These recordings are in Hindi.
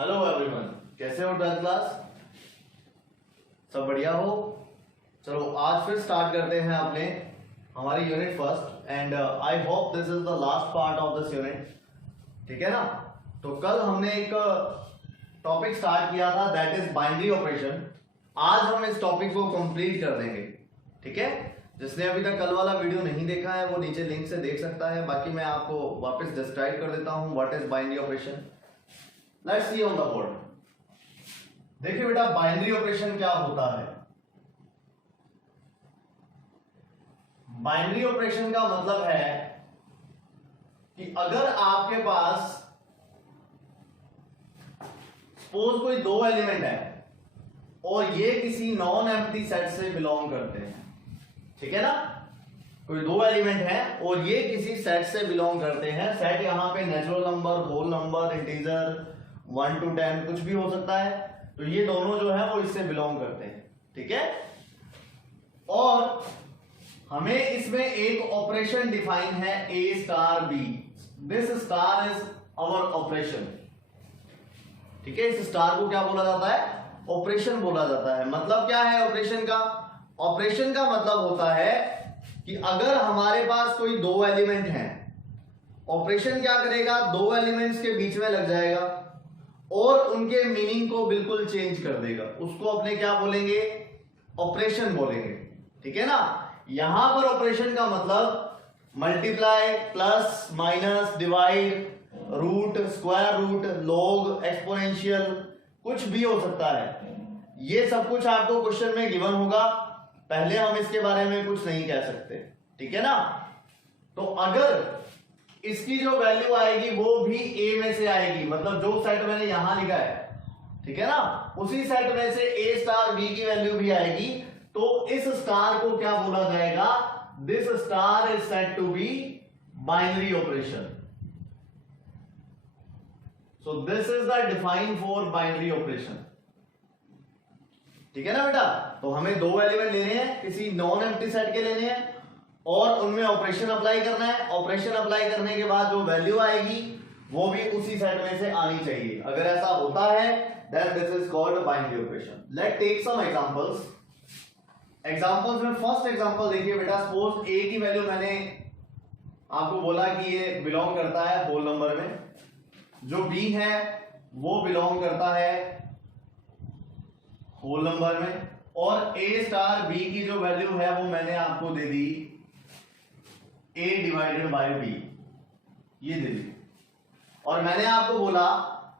हेलो एवरीवन, कैसे हो 12th क्लास? सब बढ़िया हो? चलो आज फिर स्टार्ट करते हैं अपने हमारी unit first and I hope this is the last part of this unit. ठीक है ना? तो कल हमने एक टॉपिक स्टार्ट किया था दैट इज बाइनरी ऑपरेशन। आज हम इस टॉपिक को कंप्लीट कर देंगे। ठीक है? जिसने अभी तक कल वाला वीडियो नहीं देखा है वो नीचे लिंक से देख सकता है। बाकी मैं आपको वापस डिस्क्राइब कर देता हूं what is binary operation. Let's see on the board. देखिए बेटा, बाइनरी ऑपरेशन क्या होता है। बाइनरी ऑपरेशन का मतलब है कि अगर आपके पास सपोज कोई दो एलिमेंट है और ये किसी नॉन एम्प्टी सेट से बिलोंग करते हैं। ठीक है ना? कोई दो एलिमेंट है और ये किसी सेट से बिलोंग करते हैं। सेट यहां पे natural number, whole number, integer 1 to 10 कुछ भी हो सकता है। तो ये दोनों जो है वो इससे बिलोंग करते हैं। ठीक है? और हमें इसमें एक ऑपरेशन डिफाइन है A star B। This star is our operation. ठीक है? इस स्टार को क्या बोला जाता है? ऑपरेशन बोला जाता है। मतलब क्या है ऑपरेशन का? ऑपरेशन का मतलब होता है कि अगर हमारे पास कोई दो एलिमेंट हैं, ऑपरेशन क्या करेगा? दो एलिमेंट्स के बीच में लग जाएगा और उनके मीनिंग को बिल्कुल चेंज कर देगा। उसको अपने क्या बोलेंगे? ऑपरेशन बोलेंगे। ठीक है ना? यहां पर ऑपरेशन का मतलब multiply, plus, minus, divide, root, square root, log, exponential कुछ भी हो सकता है। ये सब कुछ आपको क्वेश्चन में गिवन होगा। पहले हम इसके बारे में कुछ नहीं कह सकते। ठीक है ना? तो अगर इसकी जो वैल्यू आएगी वो भी A में से आएगी, मतलब जो सेट मैंने यहां लिखा है, ठीक है ना, उसी सेट में से A स्टार B की वैल्यू भी आएगी। तो इस स्टार को क्या बोला जाएगा? This star is said to be binary operation. So this is the define for binary operation. ठीक है ना बेटा? तो हमें दो एलिमेंट लेने हैं, किसी नॉन एम्प्टी सेट के लेने हैं और उनमें ऑपरेशन अप्लाई करना है। ऑपरेशन अप्लाई करने के बाद जो वैल्यू आएगी वो भी उसी सेट में से आनी चाहिए। अगर ऐसा होता है then this is called binary operation. Let take some examples. Examples में फर्स्ट एग्जांपल देखिए बेटा, सपोज A की वैल्यू मैंने आपको बोला कि ये बिलोंग करता है होल नंबर में, जो B है वो बिलोंग करता है होल नंबर में, और A स्टार B की जो वैल्यू है वो मैंने आपको दे दी A डिवाइडेड बाय B, ये दे दी। और मैंने आपको बोला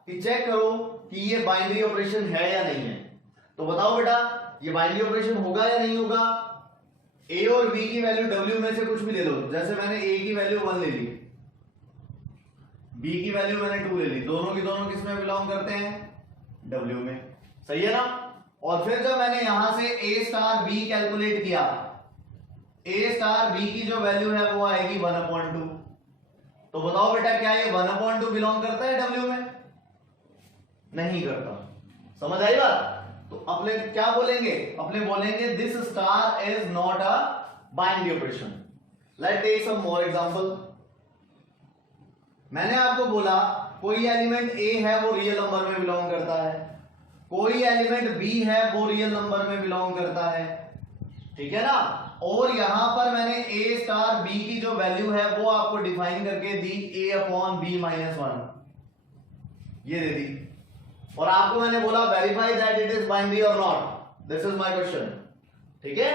कि चेक करो कि ये बाइनरी ऑपरेशन है या नहीं है। तो बताओ बेटा, ये बाइनरी ऑपरेशन होगा या नहीं होगा? A और B की वैल्यू W में से कुछ भी ले लो। जैसे मैंने A की वैल्यू 1 ले ली, B की वैल्यू मैंने 2 ले ली। दोनों की दोनों किस में बिलोंग करते हैं? W में। सही है ना? और फिर जब मैंने यहां से A स्टार B कैलकुलेट किया, A स्टार B की जो वैल्यू है वो आएगी 1/2। तो बताओ बेटा, क्या ये 1/2 बिलोंग करता है W में? नहीं करता। समझ आई बात? तो अपने क्या बोलेंगे? अपने बोलेंगे this star is not a binary operation. Let's take some more example. मैंने आपको बोला कोई एलिमेंट A है वो रियल नंबर में बिलोंग करता है, कोई एलिमेंट B है वो रियल नंबर में बिलोंग करता है। ठीक है ना? और यहां पर मैंने A स्टार B की जो वैल्यू है वो आपको डिफाइन करके दी A/B-1, ये दे दी। और आपको मैंने बोला verify that it is binary और not. This is my question. ठीक है?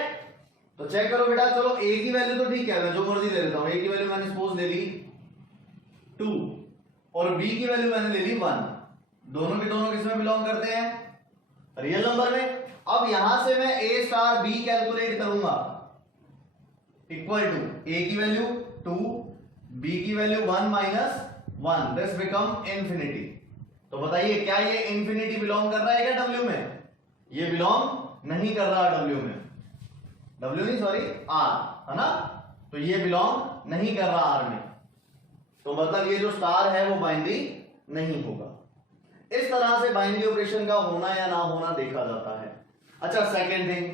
तो चेक करो बेटा। चलो A की वैल्यू तो ठीक है, मैं जो मर्जी ले लेता हूं। A की वैल्यू मैंने सपोज ले ली 2 और B की वैल्यू मैंने ले ली 1। दोनों के दोनों किसमें बिलोंग करते हैं? रियल नंबर में। अब यहां से मैं A स्टार B कैलकुलेट करूंगा, इक्वल टू A की वैल्यू 2, B की वैल्यू 1 - 1, दिस बिकम इंफिनिटी। तो बताइए, क्या ये इंफिनिटी बिलोंग कर रहा है क्या W में? ये बिलोंग नहीं कर रहा W में। W नहीं, सॉरी, R, है ना? तो ये बिलोंग नहीं कर रहा R में। तो मतलब ये जो स्टार है वो बाइनरी नहीं होगा। इस तरह से बाइनरी ऑपरेशन का होना या ना होना देखा जाता है। अच्छा, सेकेंड थिंग,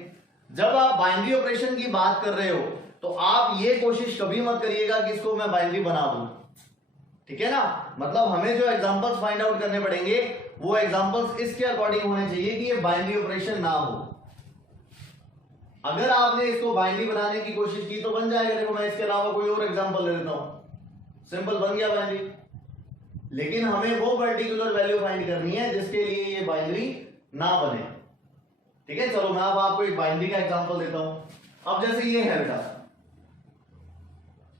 जब आप बाइनरी ऑपरेशन की बात कर रहे हो तो आप ये कोशिश कभी मत करिएगा कि इसको मैं बाइनरी बना दूं। ठीक है ना। मतलब हमें जो एग्जांपल्स फाइंड आउट करने पड़ेंगे वो एग्जांपल्स इसके अकॉर्डिंग होने चाहिए कि ये बाइनरी ऑपरेशन ना हो। अगर आपने इसको बाइनरी बनाने की कोशिश की तो बन जाएगा। देखो मैं इसके अलावा कोई और एग्जांपल ले लेता हूं, सिंपल बन गया बाइनरी। लेकिन हमें वो पर्टिकुलर वैल्यू फाइंड करनी है जिसके लिए ये बाइनरी ना बने। ठीक है, चलो मैं अब आपको एक बाइनरी का एग्जांपल देता हूं। अब जैसे ये है बेटा,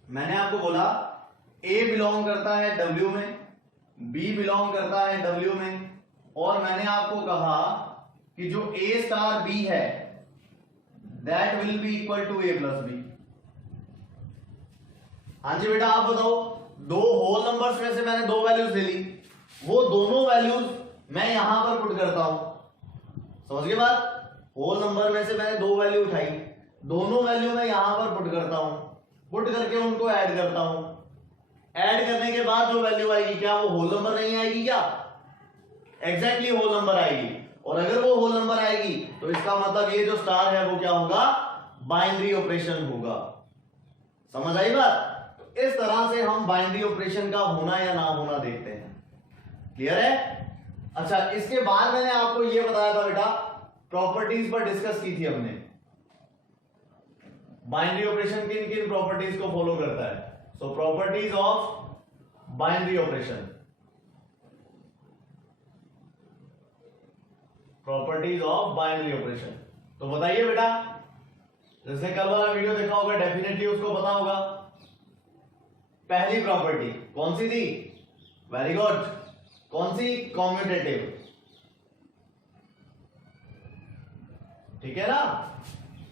मैंने आपको बोला A बिलोंग करता है W में, B बिलोंग करता है W में, और मैंने आपको कहा कि जो A स्टार B है that will be equal to A plus B। हाँ जी बेटा, आप बताओ, दो होल नंबर्स में से मैंने दो वैल्यूज ले ली, वो दोनों वैल्यूज मैं यहां पर पुट करता हूं। समझ गए बात? होल नंबर में से मैंने दो वैल्यू उठाई, दोनों वैल्यू मैं यहां पर पुट करता हूं, पुट करके उनको ऐड करता हूं। ऐड करने के बाद जो वैल्यू आएगी, क्या वो होल नंबर नहीं आएगी? क्या एग्जैक्टली होल नंबर आएगी। और अगर वो होल नंबर आएगी तो इसका मतलब ये जो स्टार है वो क्या होगा? बाइनरी ऑपरेशन होगा। समझ आई बात? तो इस तरह से हम बाइनरी ऑपरेशन का होना या ना होना देखते हैं। क्लियर है? अच्छा, इसके बाद मैंने आपको ये बताया था बेटा, प्रॉपर्टीज पर डिस्कस की थी हमने। बाइनरी ऑपरेशन किन किन प्रॉपर्टीज को फॉलो करता है? So properties of binary operation, properties of binary operation. तो बताइए बेटा, जैसे कल वाला वीडियो देखा होगा डेफिनेटली उसको पता होगा। पहली प्रॉपर्टी कौन सी थी? वेरी गुड, कौन सी? कॉम्यूटेटिव। ठीक है ना।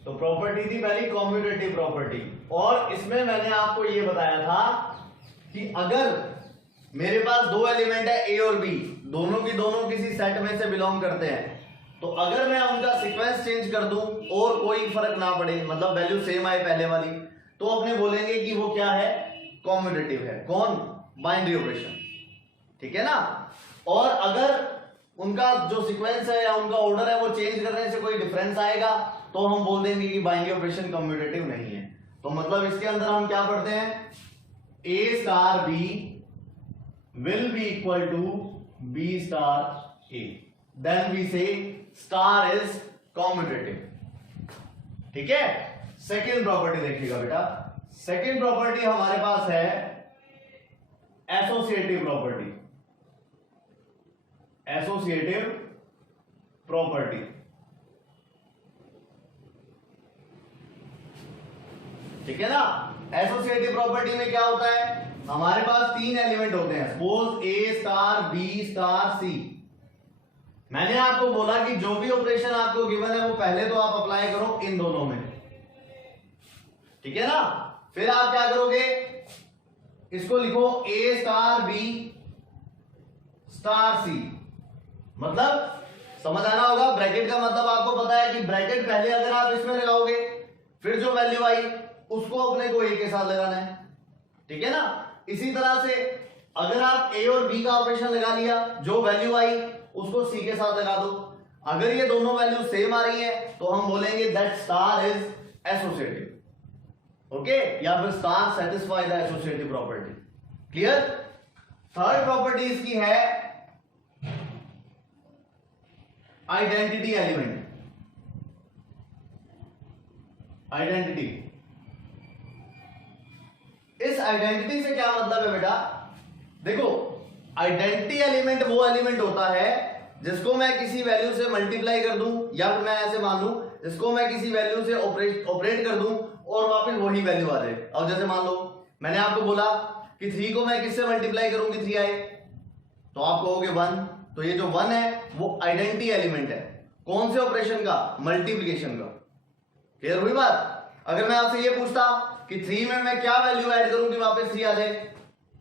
तो प्रॉपर्टी थी पहली कॉम्यूटेटिव प्रॉपर्टी, और इसमें मैंने आपको यह बताया था कि अगर मेरे पास दो एलिमेंट है ए और बी, दोनों की दोनों किसी सेट में से बिलोंग करते हैं, तो अगर मैं उनका सीक्वेंस चेंज कर दूं और कोई फर्क ना पड़े, मतलब वैल्यू सेम आए पहले वाली, तो अपने बोलेंगे कि वो क्या है? कॉम्यूटेटिव है। कौन? Binary operation. ठीक है ना। और अगर उनका जो सीक्वेंस है या उनका ऑर्डर है वो चेंज करने से कोई डिफरेंस आएगा तो हम बोल देंगे कि बाइनरी ऑपरेशन कम्यूटेटिव नहीं है। तो मतलब इसके अंदर हम क्या पढ़ते हैं? A star B will be equal to B star A, then we say star is commutative. ठीक है। सेकेंड प्रॉपर्टी देखिएगा बेटा, सेकेंड प्रॉपर्टी हमारे पास है एसोसिएटिव प्रॉपर्टी। एसोसिएटिव प्रॉपर्टी, ठीक है ना। एसोसिएटिव प्रॉपर्टी में क्या होता है? हमारे पास तीन एलिमेंट होते हैं, सपोज ए स्टार बी स्टार सी। मैंने आपको बोला कि जो भी ऑपरेशन आपको गिवन है वो पहले तो आप अप्लाई करो इन दोनों में, ठीक है ना। फिर आप क्या करोगे? इसको लिखो ए स्टार बी स्टार सी, मतलब समझ आना होगा। ब्रैकेट का मतलब आपको पता है कि ब्रैकेट पहले अगर आप इसमें लगाओगे फिर जो वैल्यू आई उसको अपने को ए के साथ लगाना है, ठीक है ना। इसी तरह से अगर आप ए और बी का ऑपरेशन लगा लिया, जो वैल्यू आई उसको सी के साथ लगा दो। अगर ये दोनों वैल्यू सेम आ रही है तो हम बोलेंगे that star is associative, okay, या फिर star satisfy the associative property. Clear. Third property इसकी है आइडेंटिटी एलिमेंट। आइडेंटिटी, इस आइडेंटिटी से क्या मतलब है बेटा? देखो, आइडेंटिटी एलिमेंट वो एलिमेंट होता है जिसको मैं किसी वैल्यू से मल्टीप्लाई कर दूं, या फिर मैं ऐसे मान लूं जिसको मैं किसी वैल्यू से ऑपरेट कर दूं और वापस वही वैल्यू आ जाए। अब जैसे मान लो मैंने आपको बोला कि 3 को मैं किससे मल्टीप्लाई करूं कि 3 आए, तो आप कहोगे 1, तो ये जो 1 है वो आइडेंटिटी एलिमेंट है। कौन से ऑपरेशन का? मल्टीप्लीकेशन का। क्लियर हुई बात? अगर मैं आपसे ये पूछता कि 3 में मैं क्या वैल्यू ऐड करूं कि वापस 3 आ जाए,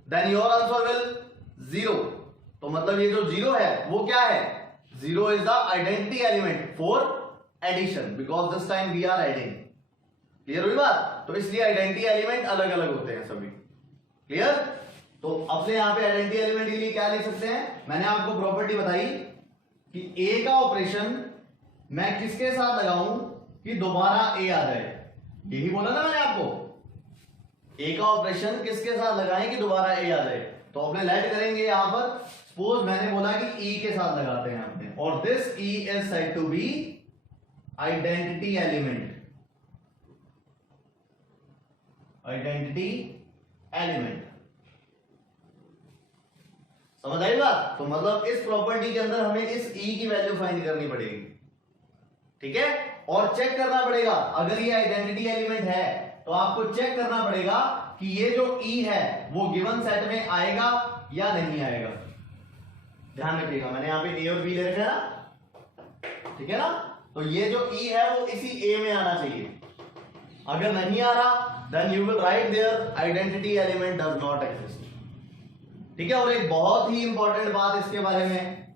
देन योर आंसर विल 0। तो मतलब ये जो 0 है वो क्या है? 0 is the identity element for addition, because this time we are adding. Clear हुई बात? तो इसलिए आइडेंटिटी एलिमेंट अलग अलग होते हैं सभी। क्लियर। तो अपने यहां पे आइडेंटिटी एलिमेंट के लिए क्या लिख सकते हैं? मैंने आपको प्रॉपर्टी बताई कि ए का ऑपरेशन मैं किसके साथ लगाऊं कि दोबारा ए आ जाए। यही बोला ना मैंने आपको, ए का ऑपरेशन किसके साथ लगाएं कि दोबारा ए आ जाए। तो अपने लेट करेंगे यहां पर। सपोज मैंने बोला कि ई के साथ लगाते हैं अपने, और this e is said to be identity element, identity element. समझ आई बात? तो मतलब इस प्रॉपर्टी के अंदर हमें इस ई की वैल्यू फाइंड करनी पड़ेगी, ठीक है। और चेक करना पड़ेगा, अगर ये आइडेंटिटी एलिमेंट है तो आपको चेक करना पड़ेगा कि ये जो ई है वो गिवन सेट में आएगा या नहीं आएगा। ध्यान रखिएगा, मैंने यहां पे ए और बी ले रखा है ना, ठीक है ना। तो ये जो ई है वो इसी ए में आना चाहिए। अगर नहीं आ रहा then you will write there identity element does not exist, ठीक है। और एक बहुत ही इंपॉर्टेंट बात इसके बारे में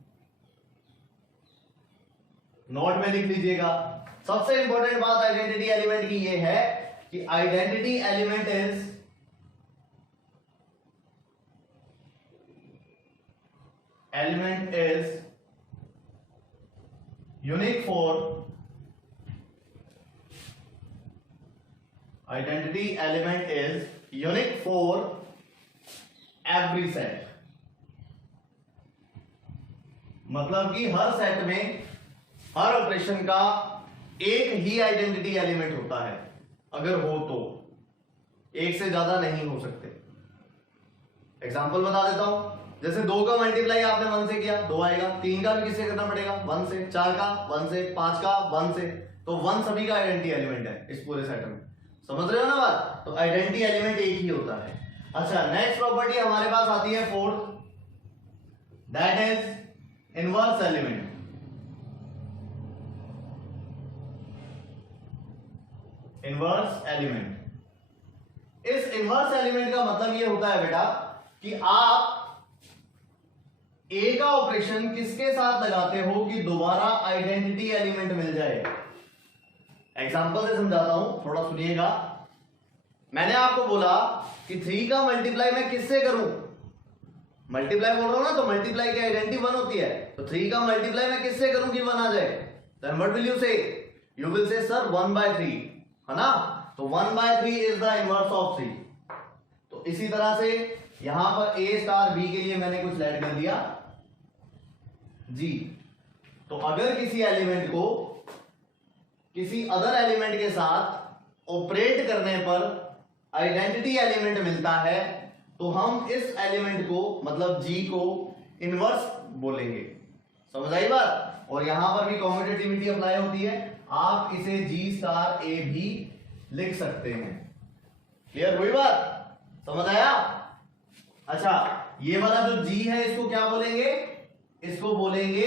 नोट में लिख लीजिएगा। सबसे इंपॉर्टेंट बात आइडेंटिटी एलिमेंट की ये है कि identity element is unique for identity element is unique for every set. मतलब कि हर सेट में हर ऑपरेशन का एक ही आइडेंटिटी एलिमेंट होता है, अगर हो तो, एक से ज्यादा नहीं हो सकते। एग्जांपल बता देता हूं, जैसे 2 का मल्टीप्लाई आपने 1 से किया 2 आएगा, 3 का भी किससे करना पड़ेगा 1 से, 4 का 1 से, 5 का 1 से, तो 1 सभी का आइडेंटिटी एलिमेंट है इस पूरे सेट में। समझ रहे हो ना बात? तो आइडेंटिटी एलिमेंट एक ही होता है। अच्छा, नेक्स्ट प्रॉपर्टी हमारे पास आती है fourth, that is inverse element. Inverse element, इस इनवर्स एलिमेंट का मतलब ये होता है बेटा कि आप ए का ऑपरेशन किसके साथ लगाते हो कि दोबारा आइडेंटिटी एलिमेंट मिल जाए। एग्जांपल से समझाता हूं, थोड़ा सुनिएगा। मैंने आपको बोला कि 3 का मल्टीप्लाई मैं किससे करूं, मल्टीप्लाई बोल रहा हूं ना, तो मल्टीप्लाई की आइडेंटिटी 1 होती है, तो 3 का मल्टीप्लाई मैं किससे करूं कि 1 आ जाए। देन व्हाट विल यू से? यू विल से सर 1/3, है ना। तो 1/3 इज द इनवर्स ऑफ 3। तो इसी तरह से यहां पर ए स्टार बी के लिए मैंने कुछ ऐड कर दिया जी। तो अगर किसी एलिमेंट को किसी अदर एलिमेंट के साथ ऑपरेट करने पर आइडेंटिटी एलिमेंट मिलता है तो हम इस एलिमेंट को, मतलब जी को, इनवर्स बोलेंगे। समझ आई बात? और यहां पर भी कॉम्यूटेटिविटी अप्लाई होती है, आप इसे जी स्टार ए भी लिख सकते हैं। क्लियर हुई बात? समझ आया? अच्छा, ये वाला जो जी है इसको क्या बोलेंगे? इसको बोलेंगे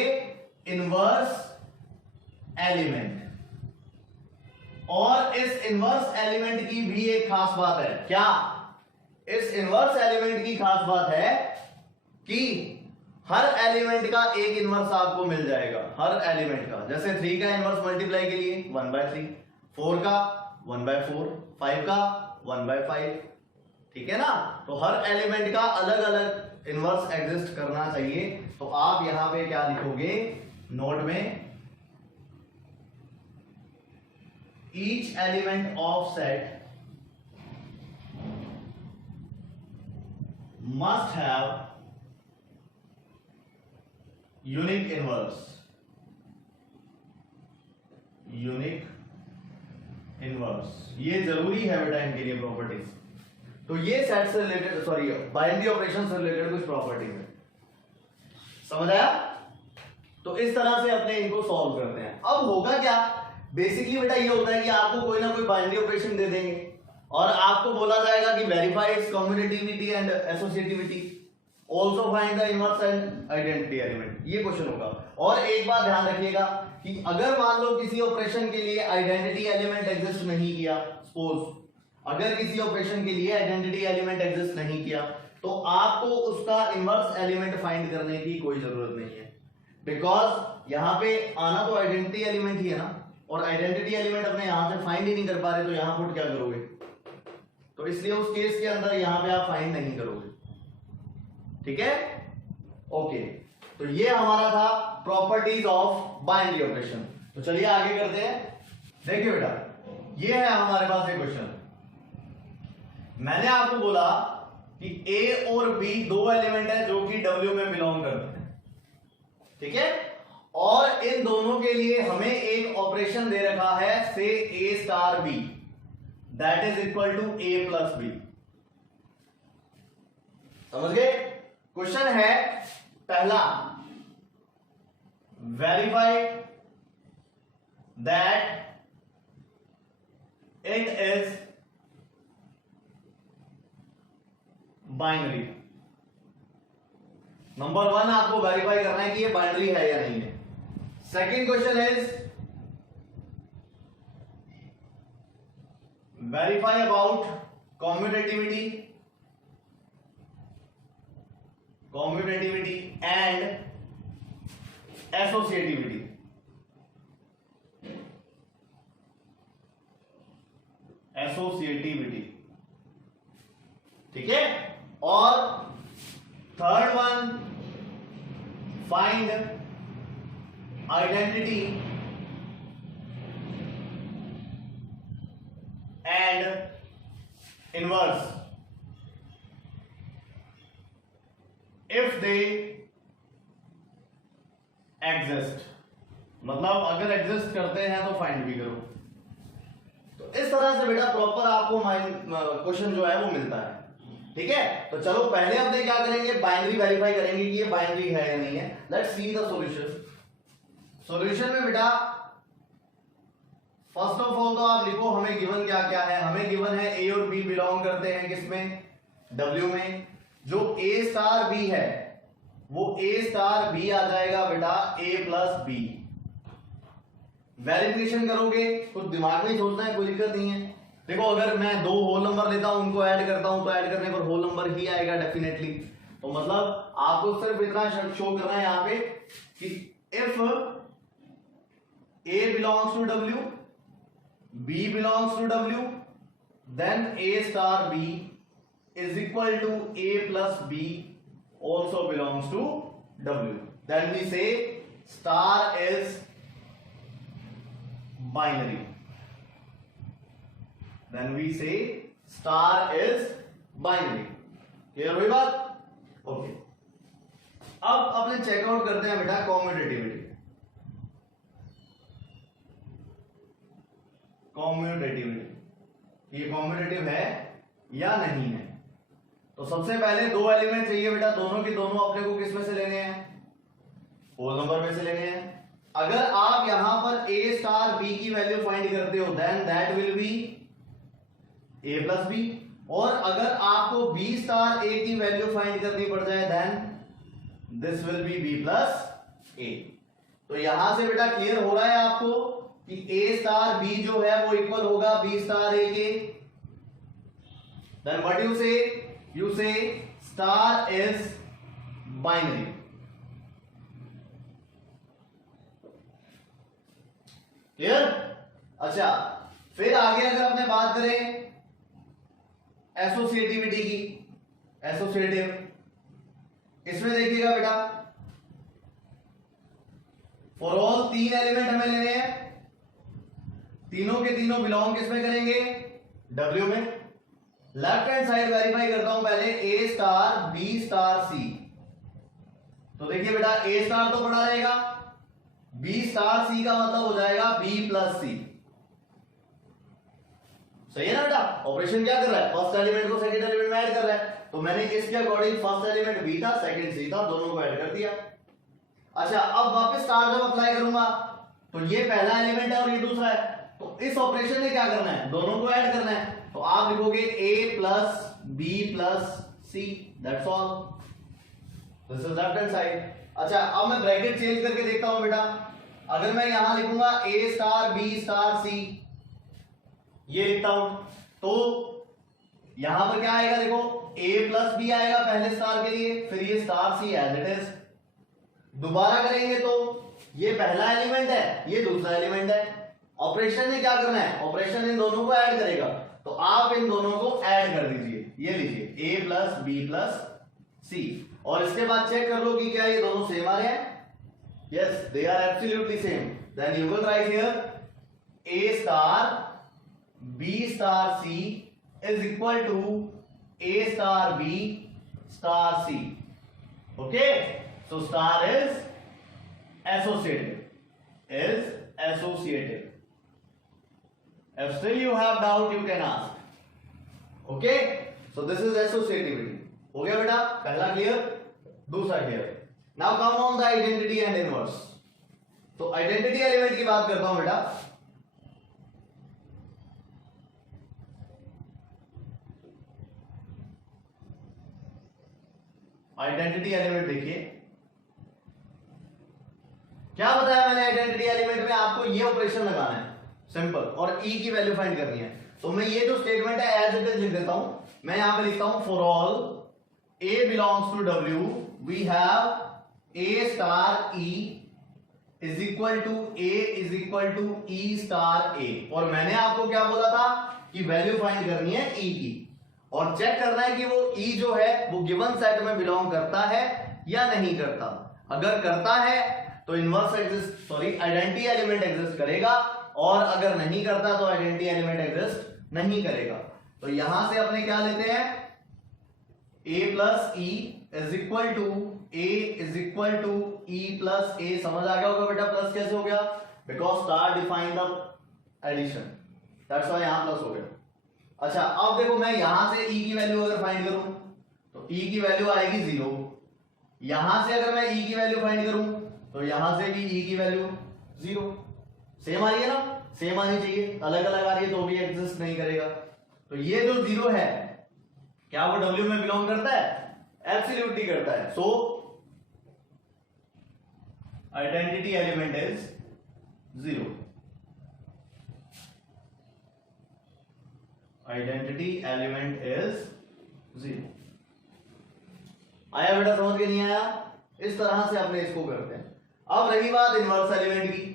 इनवर्स एलिमेंट। और इस इनवर्स एलिमेंट की भी एक खास बात है। क्या? इस इनवर्स एलिमेंट की खास बात है कि हर एलिमेंट का एक इनवर्स आपको मिल जाएगा, हर एलिमेंट का। जैसे 3 का इनवर्स मल्टीप्लाई के लिए 1/3, 4 का 1/4, 5 का 1/5, ठीक है ना। तो हर एलिमेंट का अलग अलग इनवर्स एग्जिस्ट करना चाहिए। तो आप यहां पे क्या लिखोगे नोट में, each element of set must have unique inverse, unique inverse. ये जरूरी है बेटा इनके लिए प्रॉपर्टीज। तो ये सेट से रिलेटेड, सॉरी बाइनरी ऑपरेशन से रिलेटेड कुछ प्रॉपर्टीज है। समझ आया? तो इस तरह से अपने इनको सॉल्व करते हैं। अब होगा क्या, बेसिकली बेटा ये होता है कि आपको कोई ना कोई बाइनरी ऑपरेशन दे देंगे और आपको बोला जाएगा कि verify it's commutativity and associativity, also find the inverse and identity element. ये क्वेश्चन होगा। और एक बात ध्यान रखिएगा कि अगर मान लो किसी ऑपरेशन के लिए आइडेंटिटी एलिमेंट एग्जिस्ट नहीं किया, सपोज अगर किसी ऑपरेशन के लिए आइडेंटिटी एलिमेंट एग्जिस्ट नहीं किया, तो आपको उसका इनवर्स एलिमेंट फाइंड करने की कोई जरूरत नहीं है, बिकॉज यहां पे आना तो आइडेंटिटी एलिमेंट ही है ना, और आइडेंटिटी एलिमेंट अपने यहां से फाइंड ही नहीं कर पा रहे, तो यहां पुट क्या करोगे। तो इसलिए उस केस के अंदर यहां पे आप फाइंड नहीं करोगे, ठीक है। ओके, तो ये हमारा था प्रॉपर्टीज ऑफ बाइनरी ऑपरेशन। तो चलिए आगे करते हैं। देखिए बेटा, ये है हमारे पास एक क्वेश्चन। मैंने आपको बोला कि ए और बी दो एलिमेंट है जो कि डब्ल्यू में बिलोंग करते हैं, ठीक है। और इन दोनों के लिए हमें एक ऑपरेशन दे रखा है से A star B that is equal to A plus B. समझ गए? क्वेश्चन है पहला, verify that it is binary. Number 1 आपको वेरीफाई करना है कि ये बाइनरी है या नहीं है। Second question is verify about कॉम्यूटेटिविटी and associativity. ठीक है। और third one, find identity and inverse if they exist. मतलब अगर एग्जिस्ट करते हैं तो फाइंड भी करो। तो इस तरह से बेटा प्रॉपर आपको क्वेश्चन जो है वो मिलता है, ठीक है। तो चलो पहले अपने क्या करेंगे, बाइनरी वेरीफाई करेंगे कि ये बाइनरी है या नहीं है। Let's see the solution. Solution में बेटा फर्स्ट ऑफ ऑल तो आप लिखो हमें गिवन क्या क्या है। हमें गिवन है ए और बी बिलोंग करते हैं किसमें, डब्ल्यू में। जो ए स्टार बी है वो ए स्टार बी आ जाएगा बेटा ए प्लस बी। वेरिफिकेशन करोगे तो दिमाग में ही सोचना है, कोई दिक्कत नहीं है। देखो अगर मैं दो होल नंबर लेता हूं उनको ऐड करता हूं तो ऐड करने पर होल नंबर ही आएगा डेफिनेटली। तो मतलब आपको सिर्फ इतना शो करना है यहां पे कि if A belongs to W, B belongs to W, then A star B is equal to A plus B also belongs to W. Then we say star is binary. Then we say star is binary. Clear हुई बात? Okay. अब अपने चेकआउट करते हैं बेटा कॉम्यूटेटिविटी। ये कॉम्यूटेटिव है या नहीं है। तो सबसे पहले दो एलिमेंट चाहिए बेटा, दोनों के दोनों अपने को किस में से लेने हैं, होल नंबर में से लेने हैं। अगर आप यहां पर ए स्टार बी की वैल्यू फाइंड करते हो then that will be a plus b. और अगर आपको बी स्टार ए की वैल्यू फाइंड करनी पड़ जाए then this will be B plus A. तो यहां से बेटा क्लियर हो रहा है आपको कि ए स्टार बी जो है वो इक्वल होगा बी स्टार ए के। देन व्हाट यू से, you say star is binary. Clear? अच्छा, फिर आगे अगर अपने बात करें एसोसिएटिविटी की, एसोसिएटिव, इसमें देखिएगा बेटा फॉर ऑल तीन एलिमेंट हमें लेने हैं, तीनों के तीनों बिलोंग किसमें करेंगे, डब्ल्यू में। लेफ्ट हैंड साइड वेरीफाई करता हूं पहले, ए स्टार बी स्टार सी। तो देखिए बेटा ए स्टार तो पड़ा रहेगा, बी स्टार सी का मतलब हो जाएगा बी प्लस सी। सही है ना बेटा? ऑपरेशन क्या कर रहा है, फर्स्ट एलिमेंट को सेकंड एलिमेंट में ऐड कर रहा है। तो मैंने इसके अकॉर्डिंग फर्स्ट एलिमेंट बी था, सेकंड सी था, दोनों को ऐड कर दिया। अच्छा, अब वापस स्टार जब अप्लाई करूंगा तो ये पहला एलिमेंट है और ये दूसरा है, तो इस ऑपरेशन में क्या करना है, दोनों को ऐड करना है। तो आप लिखोगे a plus b plus c, that's all. This is left hand side. अच्छा, अब मैं ब्रैकेट चेंज करके देखता हूं बेटा। अगर मैं यहां लिखूंगा a स्टार बी स्टार सी, ये लिखता हूं, तो यहां पर क्या आएगा, देखो a प्लस बी आएगा पहले स्टार के लिए, फिर ये star c as it is. दोबारा करेंगे तो ये पहला एलिमेंट है, ये दूसरा एलिमेंट है। ऑपरेशन में क्या करना है, ऑपरेशन इन दोनों को ऐड करेगा। तो आप इन दोनों को ऐड कर दीजिए, ये लीजिए a प्लस बी प्लस सी। और इसके बाद चेक कर लो कि क्या ये दोनों सेम आ रहे हैं। Yes, they are absolutely same. Then you will write here a star b star c is equal to A star B star C. Okay, so star is associative. If still you have doubt, you can ask. Okay, so this is associativity. हो गया बेटा, पहला क्लियर, दूसरा clear. Now come on the identity and inverse. तो आइडेंटिटी एलिमेंट की बात करता हूं बेटा. आइडेंटिटी एलिमेंट देखिए, क्या बताया मैंने. आइडेंटिटी एलिमेंट में आपको ये ऑपरेशन लगाना है सिंपल, और ई की वैल्यू फाइंड करनी है. तो मैं ये जो स्टेटमेंट है एज इट इज लिख देता हूं. मैं यहां पे लिखता हूं for all A belongs to W we have A star E is equal to A is equal to E star A. और मैंने आपको क्या बोला था कि वैल्यू फाइंड करनी है ई की, और चेक करना है कि वो ई जो है वो गिवन सेट में बिलोंग करता है या नहीं करता. अगर करता है तो inverse exist identity element exist करेगा, और अगर नहीं करता तो आइडेंटिटी एलिमेंट एग्जिस्ट नहीं करेगा. तो यहां से अपने क्या लेते हैं, a plus E is equal to A is equal to E plus A. समझ आ गया होगा बेटा प्लस कैसे हो गया, because star define the addition, that's why यहां प्लस हो गया. अच्छा, अब देखो मैं यहां से e की वैल्यू अगर फाइंड करूं तो e की वैल्यू आएगी 0. यहां से अगर मैं e की वैल्यू फाइंड करूं तो यहां से भी e की वैल्यू 0. सेम आ रही है ना, सेम आनी चाहिए. अलग अलग आ रही है तो भी एग्जिस्ट नहीं करेगा. तो ये जो 0 है, क्या वो w में बिलोंग करता है? एब्सोल्युटली करता है. सो identity element is 0. Identity element is 0. आया बेटा, समझ के नहीं आया? इस तरह से अपने इसको करते हैं. अब रही बात इनवर्स एलिमेंट की.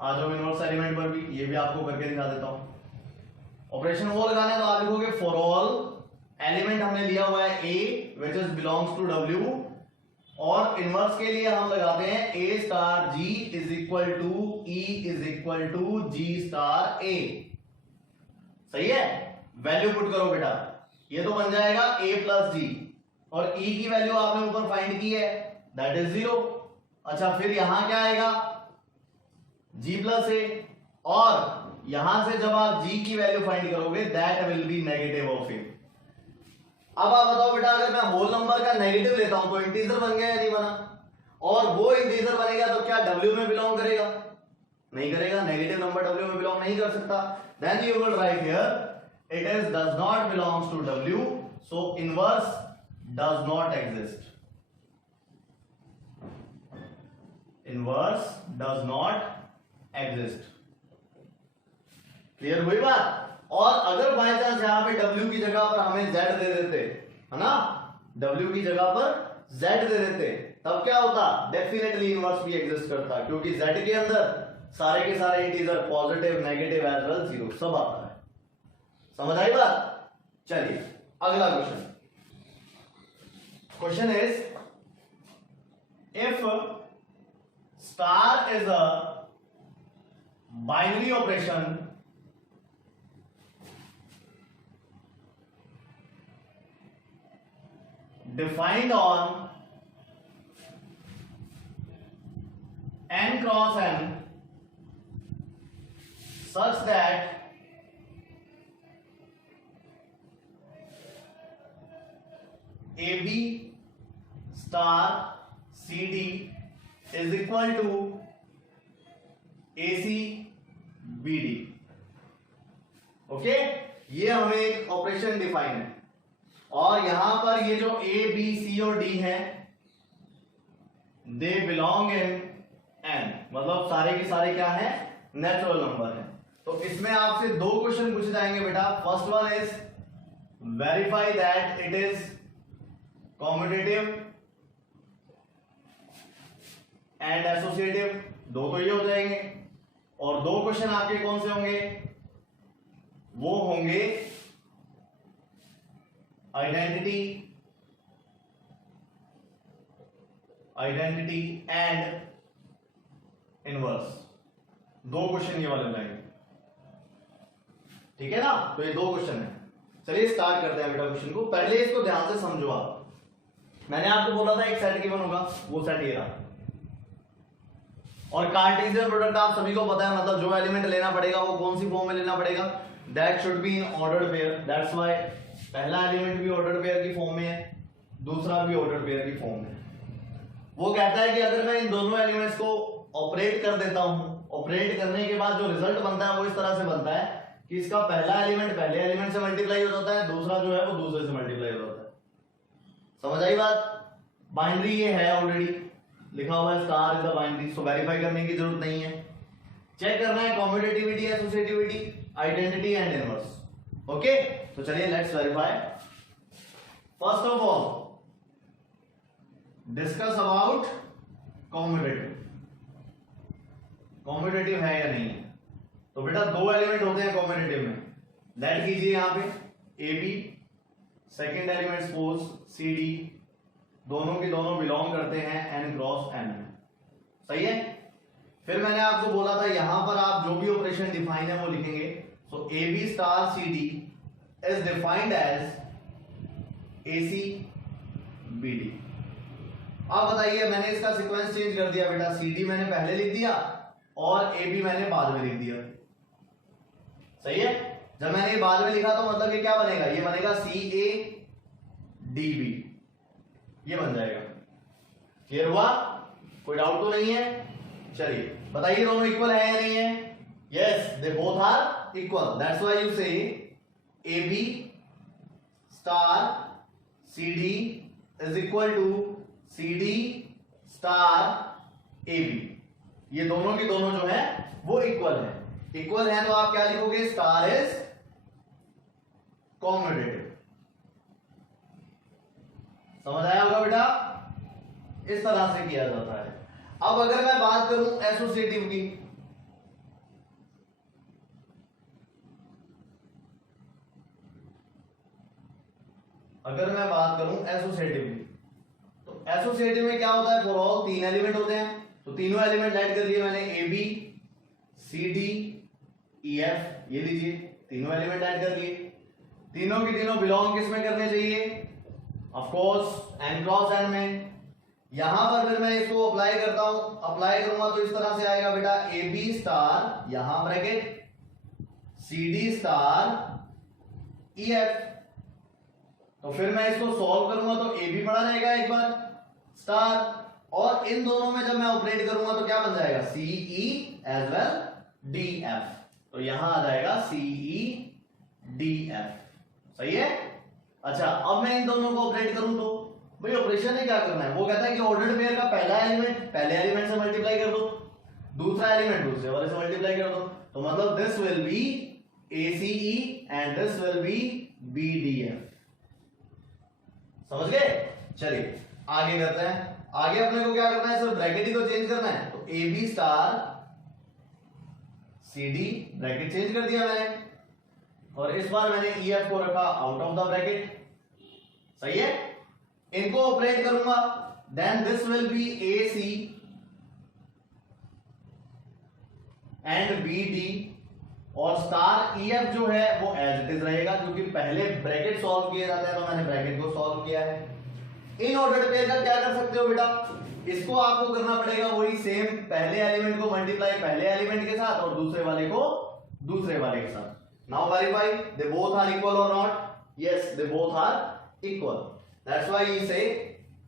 आ जाओ इनवर्स एलिमेंट पर भी, ये भी आपको करके दिखा देता हूं. ऑपरेशन वो लगाना है तो आप लिखोगे फॉर ऑल एलिमेंट हमने लिया हुआ है a which is belongs to w, और इनवर्स के लिए हम लगाते हैं a star g is equal to e is equal to g star a. सही है, वैल्यू पुट करो बेटा, ये तो बन जाएगा a प्लस g, और e की वैल्यू आपने ऊपर फाइंड की है, दैट इज 0. अच्छा, फिर यहां क्या आएगा, g प्लस a, और यहां से जब आप g की वैल्यू फाइंड करोगे that will B negative of a. अब आप बताओ बेटा, अगर मैं होल नंबर का नेगेटिव लेता हूं तो इंटीजर बन गया या नहीं बना, और वो इंटीजर बनेगा तो क्या w में बिलोंग करेगा? नहीं करेगा. नेगेटिव नंबर w में बिलोंग नहीं कर सकता. Then you will write here it is does not belongs to w, so inverse does not exist. Inverse does not exist. Clear हुई बात? और अगर बाय चांस यहां पे w की जगह पर हमें z दे देते, है ना, w की जगह पर z दे देते, तब क्या होता? डेफिनेटली इनवर्स भी एग्जिस्ट करता, क्योंकि z के अंदर सारे के सारे integer positive, negative as well 0 सब आता है. समझ आई बात? चलिए अगला question. Question is if star is a binary operation defined on n cross n such that AB star CD is equal to AC BD. Okay, ये हमें एक ऑपरेशन डिफाइन है, और यहां पर ये जो A, B, C और D है दे बिलोंग इन n, मतलब सारे के सारे क्या है? नेचुरल नंबर है. तो इसमें आपसे 2 क्वेश्चन पूछे जाएंगे बेटा. First one is verify that it is commutative and associative. 2 तो ये हो जाएंगे, और 2 क्वेश्चन आपके कौन से होंगे? वो होंगे आइडेंटिटी एंड इनवर्स. 2 क्वेश्चन ये वाले लाएंगे. ठीक है ना। तो ये 2 क्वेश्चन है। चलिए स्टार्ट करते हैं बेटा क्वेश्चन को। पहले इसको ध्यान से समझो आप। मैंने आपको बोला था एक सेट गिवन होगा, वो सेट ये रहा। और कार्टेशियन प्रोडक्ट आप सभी को पता है, मतलब जो एलिमेंट लेना पड़ेगा वो कौन सी फॉर्म में लेना पड़ेगा, that should be in ordered pair. That's why पहला एलिमेंट भी ऑर्डर्ड पेयर की फॉर्म में है, दूसरा भी ऑर्डर्ड पेयर की फॉर्म में। वो कहता है कि अगर मैं इन दोनों एलिमेंट्स को ऑपरेट कर देता हूं, ऑपरेट करने के बाद जो रिजल्ट बनता है वो इस तरह से बनता है कि इसका पहला एलिमेंट पहले एलिमेंट से मल्टीप्लाई हो जाता है, दूसरा जो है वो दूसरे से मल्टीप्लाई हो जाता है। समझ आई बात। बाइनरी ये है, ऑलरेडी लिखा हुआ है star is the binary, so verify करने की जरूरत नहीं है। चेक करना है कॉम्यूटेटिविटी, associativity, identity and inverse. Okay, तो चलिए let's verify. First of all discuss about commutative. Commutative है या नहीं है। तो बेटा 2 एलिमेंट होते हैं कॉम्यूटेटिव में, लेट कीजिए यहां पे a b, second element suppose c d, दोनों के दोनों बिलोंग करते हैं n क्रॉस n में। सही है। फिर मैंने आपको बोला था यहां पर आप जो भी ऑपरेशन डिफाइन है वो लिखेंगे। So A B star C D is defined as A C B D. अब बताइए, मैंने इसका सीक्वेंस चेंज कर दिया बेटा, सी डी मैंने पहले लिख दिया और ए बी मैंने बाद में लिख दिया। सही है। जब मैंने ये बाद में लिखा तो मतलब ये क्या बनेगा, ये बनेगा सी ए डी बी, ये बन जाएगा। क्लियर हुआ, कोई डाउट तो नहीं है। चलिए बताइए दोनों इक्वल है या नहीं है। Yes, they both are equal, that's why you say A B star C D is equal to C D star A B. ये दोनों की दोनों जो है वो इक्वल है। इक्वल है तो आप क्या लिखोगे, स्टार इज कॉम्यूटेटिव। समझ आया होगा बेटा, इस तरह से किया जाता है। अब अगर मैं बात करूं एसोसिएटिव की, अगर मैं बात करूं एसोसिएटिव की, तो एसोसिएटिव में क्या होता है, फॉर ऑल 3 एलिमेंट होते हैं। तो तीनों एलिमेंट ऐड कर लिए मैंने, a b c d e f, ये लीजिए तीनों एलिमेंट ऐड कर लिए। तीनों की तीनों बिलोंग किस में करने चाहिए, of course n cross n में। यहां पर फिर मैं इसको अप्लाई करता हूं, अप्लाई करूंगा तो इस तरह से आएगा बेटा, ए बी स्टार यहां bracket c D star e f. तो फिर मैं इसको सॉल्व करूंगा तो ए बी पड़ा रहेगा एक बार स्टार, और इन दोनों में जब मैं ऑपरेट करूंगा तो क्या बन जाएगा, सी ई एज वेल डी एफ। तो यहां आ जाएगा सी ई डी एफ। सही है। अच्छा, अब मैं इन दोनों को ऑपरेट करूं तो भाई ऑपरेशन ने क्या करना है, वो कहता है कि ऑर्डर्ड पेयर का पहला एलिमेंट पहले एलिमेंट से मल्टीप्लाई कर दो, दूसरा एलिमेंट दूसरे वाले से मल्टीप्लाई कर दो। तो मतलब this will B ACE and this will B BDF। समझ गए। चलिए आगे करते हैं। आगे अपने को क्या करना है, सिर्फ ब्रैकेट ही तो चेंज करना है। तो AB star CD bracket change कर दिया मैंने, और इस बार मैंने EF को रखा आउट ऑफ द ब्रैकेट। सही है। इनको ऑपरेट करूंगा, then this will be AC and BD, और स्टार EF जो है वो एज इट इज रहेगा, क्योंकि पहले ब्रैकेट सॉल्व किया जाता है तो मैंने ब्रैकेट को सॉल्व किया है। इन ऑर्डर्ड पेयर का क्या कर सकते हो बेटा, इसको आपको करना पड़ेगा वही सेम, पहले एलिमेंट को मल्टीप्लाई पहले एलिमेंट के साथ और दूसरे वाले को दूसरे वाले के साथ। Now verify they both are equal और not. Yes, they both are equal, that's why we say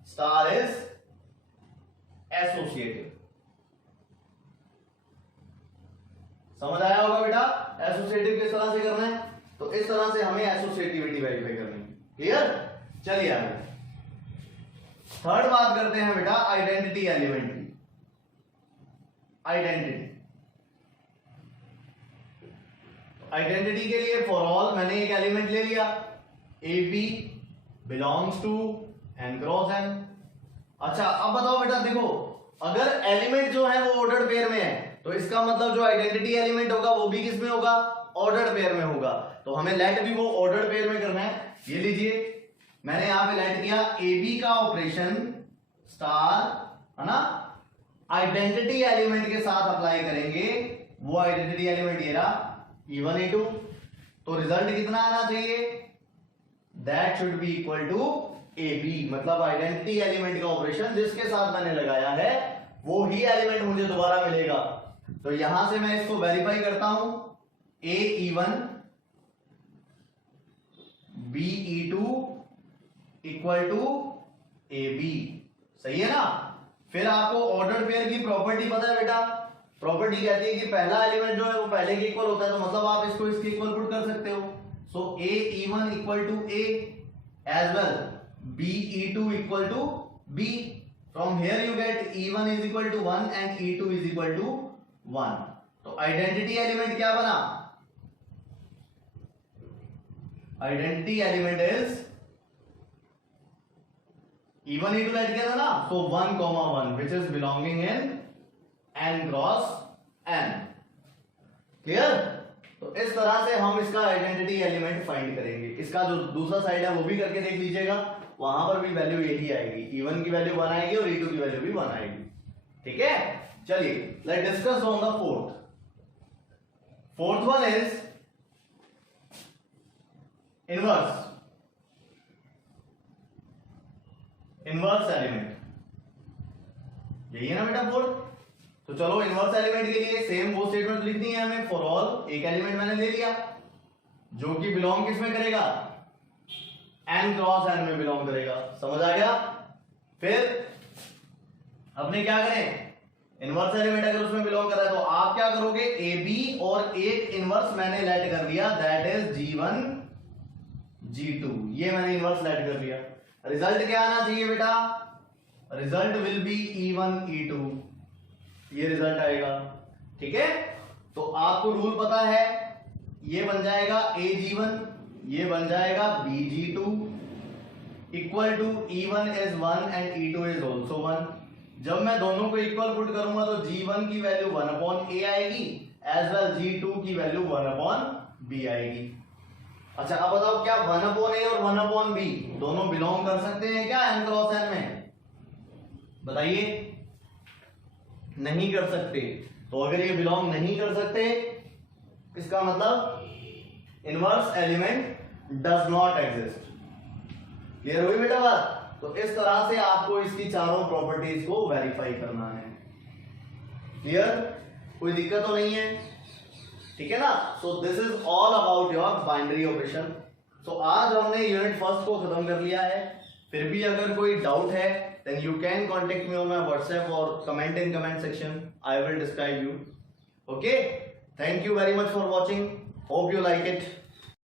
star is associative. समझ आया होगा बेटा, एसोसिएटिव किस तरह से करना है, तो इस तरह से हमें एसोसिएटिविटी वेरीफाई करनी है। क्लियर। चलिए आगे थर्ड बात करते हैं बेटा आइडेंटिटी एलिमेंट की। आइडेंटिटी के लिए फॉर ऑल मैंने एक एलिमेंट ले लिया, a b belongs to n cross n। अच्छा अब बताओ बेटा, देखो अगर एलिमेंट जो है वो ऑर्डर्ड पेयर में है तो इसका मतलब जो आइडेंटिटी एलिमेंट होगा वो भी किस में होगा, ऑर्डर्ड पेयर में होगा। तो हमें लेट भी वो ऑर्डर्ड पेयर में करना है। ये लीजिए मैंने यहां पे लेट किया, ए बी का ऑपरेशन स्टार है ना, आइडेंटिटी एलिमेंट के साथ अप्लाई करेंगे। वो आइडेंटिटी एलिमेंट ये रहा, E1 E2, तो रिजल्ट कितना आना चाहिए, that should be equal to a b, मतलब आइडेंटिटी एलिमेंट का ऑपरेशन जिसके साथ मैंने लगाया है वो ही एलिमेंट मुझे दोबारा मिलेगा। तो यहां से मैं इसको वेरीफाई करता हूं, a E1 b E2 equal to a b, सही है ना। फिर आपको ऑर्डर पेयर की प्रॉपर्टी पता है बेटा, प्रॉपर्टी कहती है कि पहला एलिमेंट जो है वो पहले के इक्वल होता है, तो मतलब आप इसको इसके इक्वल पुट कर सकते हो। So a E1 equal to a as well b E2 equal to b, from here you get E1 is equal to 1 and E2 is equal to 1। तो आइडेंटिटी एलिमेंट क्या बना, identity element is E1 E2 add किया था ना, so 1, 1 which is belonging in n cross n, clear. तो इस तरह से हम इसका आइडेंटिटी एलिमेंट फाइंड करेंगे। इसका जो दूसरा साइड है वो भी करके देख लीजिएगा, वहां पर भी वैल्यू यही आएगी, E1 की वैल्यू 1 आएगी और E2 की वैल्यू भी 1 आएगी, ठीक है। चलिए let discuss on the fourth one is inverse element, यही है ना बेटा फोर्थ। तो चलो इनवर्स एलिमेंट के लिए सेम वो स्टेटमेंट लिखनी है हमें, फॉर ऑल एक एलिमेंट मैंने ले लिया जो कि बिलोंग किस में करेगा, n क्रॉस n में बिलोंग करेगा, समझ आ गया। फिर अपने क्या करें, इनवर्स एलिमेंट अगर उसमें बिलोंग कर रहा है तो आप क्या करोगे, ए बी और एक इनवर्स मैंने लेट कर दिया, दैट इज G1 G2, ये मैंने इनवर्स लेट कर दिया। रिजल्ट क्या आना चाहिए बेटा, result will be E1 E2, ये रिजल्ट आएगा, ठीक है। तो आपको रूल पता है, ये बन जाएगा AG1, ये बन जाएगा BG2 equal to E1 is 1 and E2 is also 1। जब मैं दोनों को इक्वल पुट करूंगा तो G1 की वैल्यू 1/a आएगी, एज वेल G2 की वैल्यू 1/b आएगी। अच्छा अब बताओ, क्या 1/a और 1/b दोनों बिलोंग कर सकते हैं क्या n क्रॉस n में, बताइए, नहीं कर सकते। तो अगर ये बिलोंग नहीं कर सकते, इसका मतलब inverse element does not exist. Clear हुई बेटा बात। तो इस तरह से आपको इसकी चारों प्रॉपर्टीज को वेरीफाई करना है। क्लियर, कोई दिक्कत तो नहीं है, ठीक है ना। So this is all about your binary operation. So आज हमने यूनिट फर्स्ट को खत्म कर लिया है। फिर भी अगर कोई डाउट है then you can contact me on my WhatsApp or comment in comment section. I will describe you. Okay, thank you very much for watching. Hope you like it.